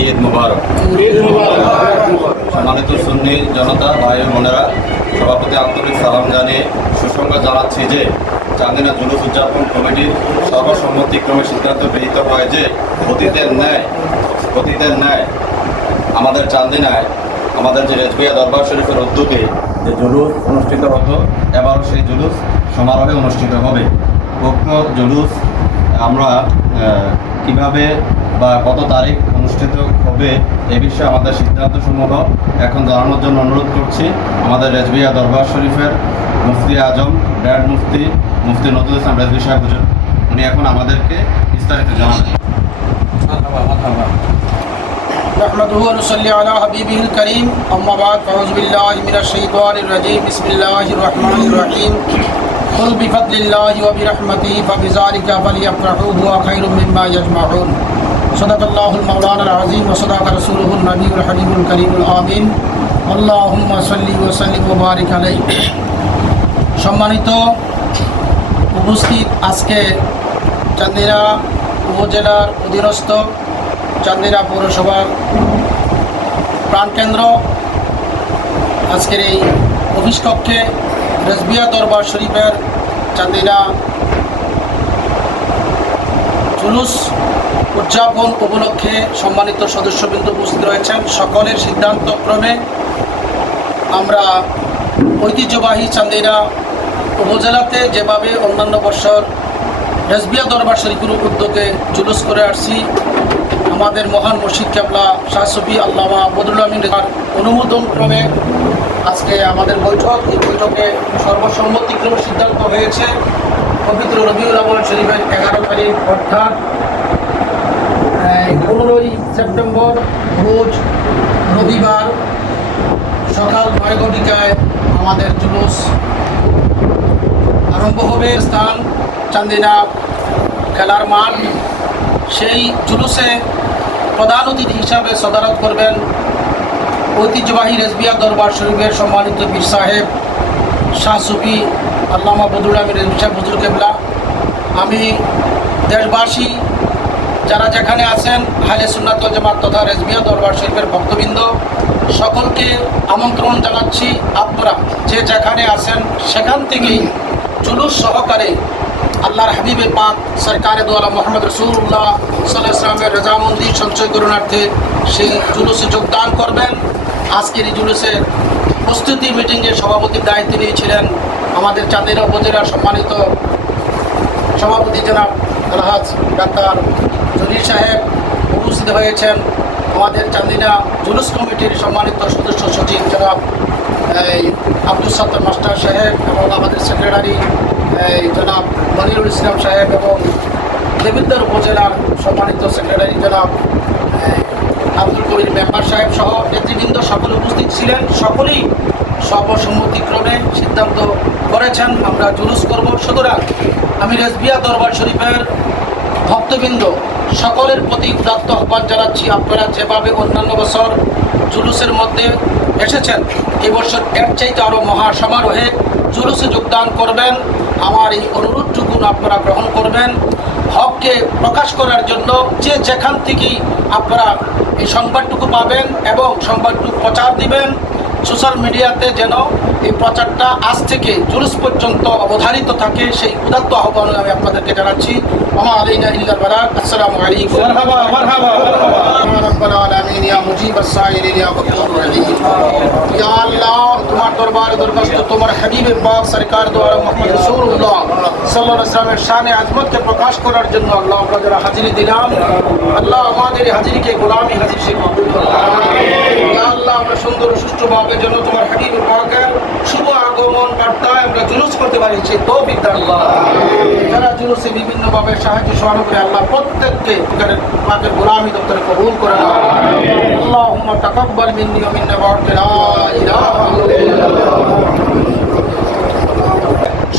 ঈদ মুবারক। সম্মানিত সুন্নি জনতা ভাই বোনেরা সভাপতি আন্তরিক সালাম জানিয়ে সুসংবাদ জানাচ্ছি যে চান্দিনা জুলুস উদযাপন কমিটির সর্বসম্মতিক্রমে সিদ্ধান্ত গৃহীত হয় যে অতীতের ন্যায় অতীতের ন্যায় আমাদের চান্দিনায় আমাদের যে রেজবিয়া দরবার শরীফের উদ্যোগে যে জুলুস অনুষ্ঠিত হতো এবারও সেই জুলুস সমারোহে অনুষ্ঠিত হবে। উক্ত জুলুস আমরা কীভাবে বা কত তারিখ অনুষ্ঠিত হবে এ বিষয়ে আমাদের সিদ্ধান্তসমূহ এখন জানানোর জন্য অনুরোধ করছি আমাদের রেজবিয়া দরবার শরীফের মুফতি আজম ব্র্যান্ড মুফতি মুফতি নজরুল ইসলাম রেজবি সাহেব হুজুর উনি এখন আমাদেরকে বিস্তারিত জানাবেন نحمده ونصلي على حبيبه الكريم أما بعد فأعوذ بالله من الشيطان الرجيم بسم الله الرحمن الرحيم قل بفضل الله وبرحمته فبذلك فليفرحوا هو خير مما يجمعون صدق الله المولانا العظيم وصدق رسوله النبي الحبيب الكريم الآمين اللهم صل وسلم وبارك عليه সম্মানিত উপস্থিত আজকে চান্দিনা উপজেলার অধীনস্থ চান্দিনা পৌরসভার প্রাণকেন্দ্র আজকের এই অফিস কক্ষে রেজবিয়া দরবার শরীফের চান্দিনা জুলুস উদযাপন উপলক্ষে সম্মানিত সদস্যবৃন্দ উপস্থিত রয়েছেন। সকলের সিদ্ধান্তক্রমে আমরা ঐতিহ্যবাহী চান্দিনা উপজেলাতে যেভাবে অন্যান্য বছর রেজবিয়া দরবার শরীফের উদ্যোগে জুলুস করে আসছি, আমাদের মহান মুর্শিদ কেবলা শাহসফি আল্লামা বদরুল আমিন অনুমোদন ক্রমে আজকে আমাদের বৈঠক। এই বৈঠকে সর্বসম্মতিক্রমে সিদ্ধান্ত হয়েছে, পবিত্র রবিউল আহমদ শরীফের এগারো তারিখ অর্থাৎ পনেরোই সেপ্টেম্বর, রোজ রবিবার সকাল নয় ঘটিকায় আমাদের জুলুস আরম্ভ হবে স্থান চান্দিনা খেলার মাঠ। সেই জুলুসে প্রধান অতিথি হিসাবে সদারত করবেন ঐতিহ্যবাহী রেজবিয়া দরবার শরীফের সম্মানিত বীর সাহেব শাহ সুফি আল্লামা বদুল আমি রেজবি সাহেব হুজুর কেবলা। আমি দেশবাসী যারা যেখানে আছেন হালে সুন্নাত জামাত তথা রেজবিয়া দরবার শরীফের ভক্তবৃন্দ, সকলকে আমন্ত্রণ জানাচ্ছি আপনারা যে যেখানে আছেন, সেখান থেকেই জুলুস সহকারে আল্লাহর হাবিবে পাক সরকারে দোয়ালা মোহাম্মদ রসুল্লাহ সাল্লাহ ইসলামের রেজামন্দি সঞ্চয় করুণার্থে সেই জুলুসে যোগদান করবেন। আজকের এই জুলুসের প্রস্তুতি মিটিংয়ের সভাপতির দায়িত্ব নিয়েছিলেন আমাদের চাঁদের উপজেলার সম্মানিত সভাপতি জনাব আলহাজ ডাক্তার জলিল সাহেব উপস্থিত হয়েছেন। আমাদের চান্দিনা জুলুস কমিটির সম্মানিত সদস্য সচিব জনাব আব্দুল সত্তর মাস্টার সাহেব এবং আমাদের সেক্রেটারি জনাব মনিরুল ইসলাম সাহেব এবং দেবিদ্দার উপজেলার সম্মানিত সেক্রেটারি জনাব আব্দুল কবির মেম্বার সাহেব সহ নেতৃবৃন্দ সকলে উপস্থিত ছিলেন। সকলেই সর্বসম্মতিক্রমে সিদ্ধান্ত করেছেন, আমরা জুলুস করব। সুতরাং আমি রেসবিয়া দরবার শরীফের ভক্তবৃন্দ সকলের প্রতি উদাত্ত আহ্বান জানাচ্ছি আপনারা যেভাবে অন্যান্য বছর জুলুসের মধ্যে এসেছেন, এবছর এর চাইতে আরও মহা সমারোহে জুলুসে যোগদান করবেন। আমার এই অনুরোধটুকু আপনারা গ্রহণ করবেন। হককে প্রকাশ করার জন্য যে যেখান থেকেই আপনারা এই সংবাদটুকু পাবেন এবং সংবাদটুকু প্রচার দিবেন সোশ্যাল মিডিয়াতে যেন এই প্রচারটা আজ থেকে জুলুস পর্যন্ত অবধারিত থাকে সেই উদাত্ত আহ্বান আমি আপনাদেরকে জানাচ্ছি। আমার দরখাস্ত তোমার সরকার দ্বারা প্রকাশ করার জন্য আল্লাহ হাজিরি দিলাম আল্লাহ আমাদের হাজিরিকে গোলামি হাজির আল্লাহ আমরা সুন্দর ও তোমার হাকিম পাকের শুভ আগমন বার্তায় আমরা জুলুস করতে পারি, সেই তৌফিক দান। যারা জুলুসে বিভিন্নভাবে সাহায্য সহানুভূতি আল্লাহ প্রত্যেককে তাদের পাকের গোলামি দপ্তরে কবুল করে নাও। আল্লাহুম্মা তাকাব্বাল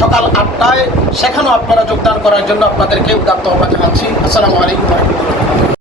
সকাল আটটায় সেখানেও আপনারা যোগদান করার জন্য আপনাদেরকে উদাত্ত আহ্বান জানাচ্ছি। আসসালামু আলাইকুম